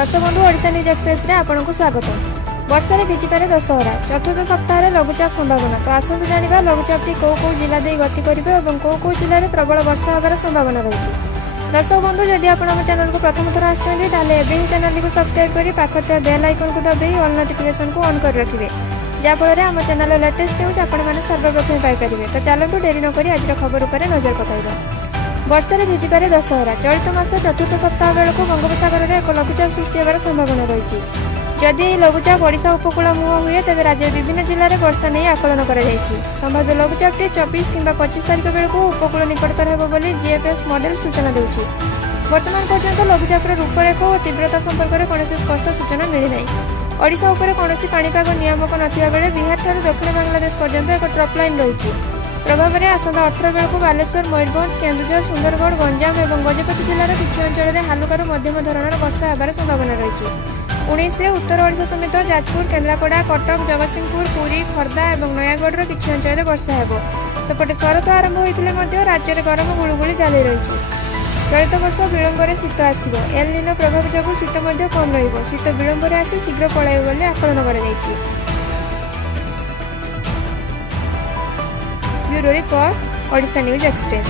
दर्शक बंधु Odisha news express रे आपनको स्वागत। वर्षा भिजी पारे दशहरा चतुर्थ सप्ताह लघुचाप संभावना। तो आसतु जानिबा लघुचापटी कौ कौ जिला दे गति करिवे एवं कौ कौ जिले में प्रबल वर्षा होबार संभावना रही। दर्शक बंधु जदि आप चैनल को प्रथम थर आछंती ताले एबे ही चैनल को सब्सक्राइब करी पाखते बेल आइकन को दबाई ऑल नोटिफिकेशन को ऑन कर रखिबे, जा फल आम चैनल लेटेस्ट न्यूज आपण मैंने सर्वप्रथम पाइपर। तो चलतु डेरी नक आज खबर उपर नजर पकाइबा। वर्षा भिजी पारे दशहरा चलित मास चतुर्थ सप्ताह बेलू बंगोपसागर में एक लघुचाप सृष्टि होबार संभावना रही। जदि लघुचाप ओडिशा उपकूल मुह हुए तेज राज्य विभिन्न जिले में वर्षा नहीं आकलन कर संभाव्य लघुचापटी 24 कि 25 तारिख बेलू उपकूल निकटतर होब बोली जीएफएस मॉडल सूचना देउछि। वर्तमान पर्यंत लघुचापर रूपरेख और तीव्रता संपर्क में कौन स्पष्ट सूचना मिलना। ओडिशा उपर कौन पाणीपाग नियामक नथिबा बेले बिहार ठारू दक्षिण बांग्लादेश पर्यंत एक ट्रफ लाइन रही। प्रभाव में आसंता 18 बेलू बालेश्वर, मयूरभंज, केन्दुझर, सुंदरगढ़, गंजाम और गजपति जिलार किसी अंचल में हालुकार मध्यम धरणर वर्षा होबार संभावना रही। 19 उत्तर ओडिशा समेत जाजपुर, केन्द्रापड़ा, कटक, जगतसिंहपुर, पुरी, खर्दा और नयागढ़ किसी अंचल में वर्षा होब। सेपटे शरत आरंभ होते राज्य में गरम गुलुगुली जारी रही। चलित वर्ष विलंबर शीत आसब। एल निनो प्रभाव जो शीत कम रही। शीत विलंबर आसी शीघ्र पलाइब बोली आकलन कर। Bureau report Odisha news express.